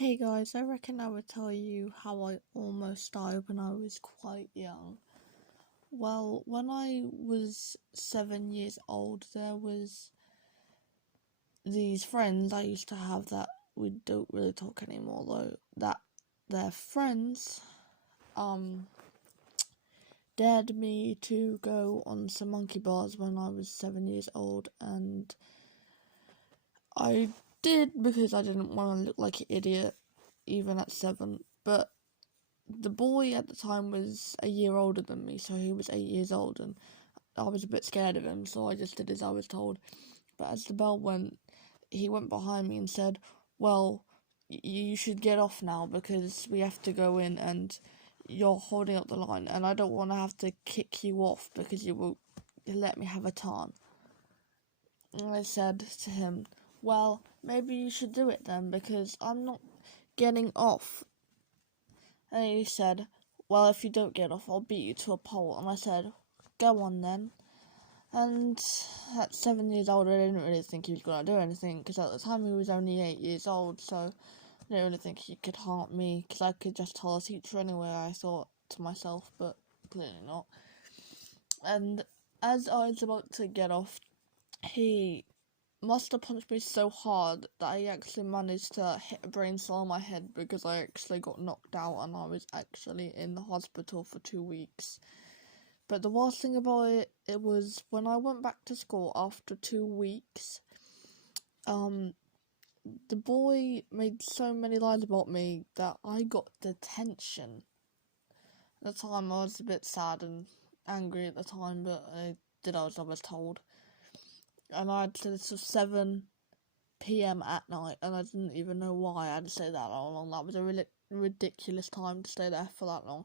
Hey guys, I reckon I would tell you how I almost died when I was quite young. Well, when I was 7 years old, there was these friends I used to have that we don't really talk anymore though. That their friends dared me to go on some monkey bars when I was 7 years old, and I did because I didn't want to look like an idiot even at 7. But the boy at the time was a year older than me, so he was 8 years old, and I was a bit scared of him, so I just did as I was told. But as the bell went, he went behind me and said, "Well, you should get off now because we have to go in and you're holding up the line, and I don't want to have to kick you off because you will let me have a turn." And I said to him, "Well, maybe you should do it then because I'm not getting off." And he said, "Well, if you don't get off, I'll beat you to a pole." And I said, "Go on then." And at 7 years old, I didn't really think he was going to do anything, because at the time he was only 8 years old, so I didn't really think he could harm me, because I could just tell a teacher anyway, I thought to myself, but clearly not. And as I was about to get off, he must have punched me so hard that I actually managed to hit a brain cell on my head, because I actually got knocked out and I was actually in the hospital for 2 weeks. But the worst thing about it was when I went back to school after 2 weeks, the boy made so many lies about me that I got detention. At the time I was a bit sad and angry at the time, but I did as I was told. And I had to this was 7 p.m. at night, and I didn't even know why I had to stay that long. That was a really ridiculous time to stay there for that long.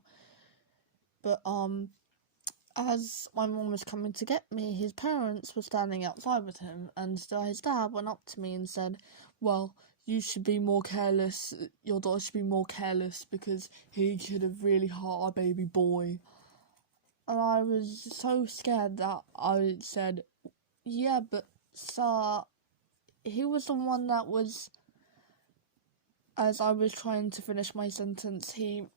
But as my mum was coming to get me, his parents were standing outside with him, and his dad went up to me and said, "Well, you should be more careless, your daughter should be more careless because he could have really hurt our baby boy." And I was so scared that I said, "Yeah, but sir, he was the one that was," as I was trying to finish my sentence, he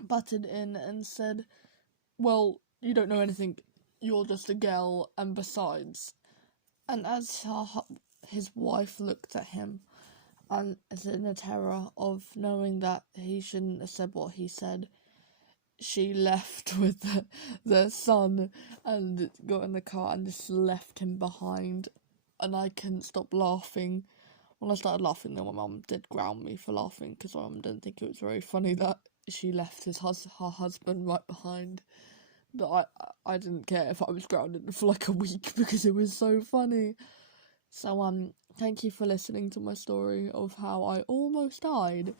butted in and said, "Well, you don't know anything, you're just a girl, and besides." And as his wife looked at him, and in a terror of knowing that he shouldn't have said what he said, she left with their son and got in the car and just left him behind. And I couldn't stop laughing. When I started laughing, then my mum did ground me for laughing, because my mum didn't think it was very funny that she left her husband right behind. But I didn't care if I was grounded for like a week because it was so funny. So thank you for listening to my story of how I almost died.